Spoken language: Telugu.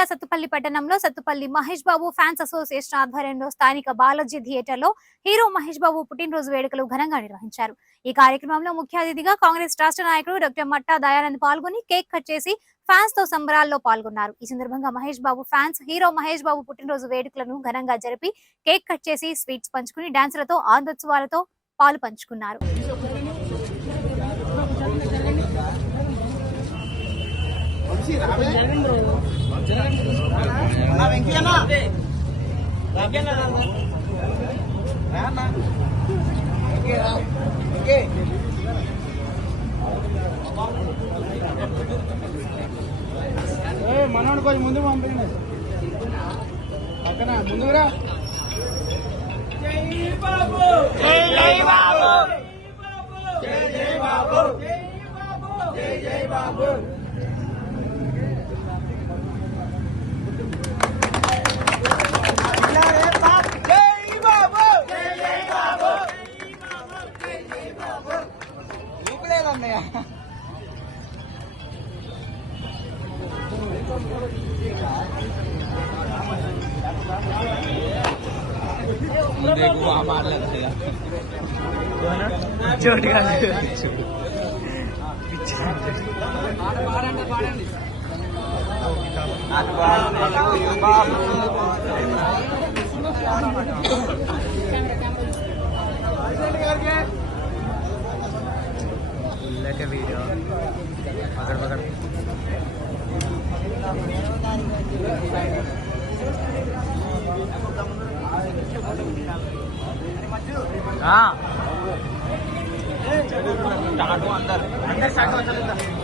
జిల్లా సత్తుపల్లి పట్టణంలో సత్తుపల్లి మహేష్ బాబు ఫ్యాన్స్ అసోసియేషన్ ఆధ్వర్యంలో స్థానిక బాలాజీ థియేటర్ లో హీరో మహేష్ బాబు పుట్టినరోజు వేడుకలు ఘనంగా నిర్వహించారు. ఈ కార్యక్రమంలో ముఖ్య అతిథిగా కాంగ్రెస్ రాష్ట్ర నాయకుడు డాక్టర్ మట్టా దయానంద్ పాల్గొని కేక్ కట్ చేసి ఫ్యాన్స్ తో సంబరాల్లో పాల్గొన్నారు. ఈ సందర్భంగా మహేష్ బాబు ఫ్యాన్స్ హీరో మహేష్ బాబు పుట్టినరోజు వేడుకలను ఘనంగా జరిపి కేక్ కట్ చేసి స్వీట్స్ పంచుకుని డాన్సులతో ఆనందోత్సవాలతో పాలు పంచుకున్నారు. మనోడు కొంచెం ముందు పంపించండి అక్కడ ముందురా. జై బాబు జై బాబు జై జై బాబు జై జై బాబు. वीडियो पकड़ पकड़ हाँ अंदर अंदर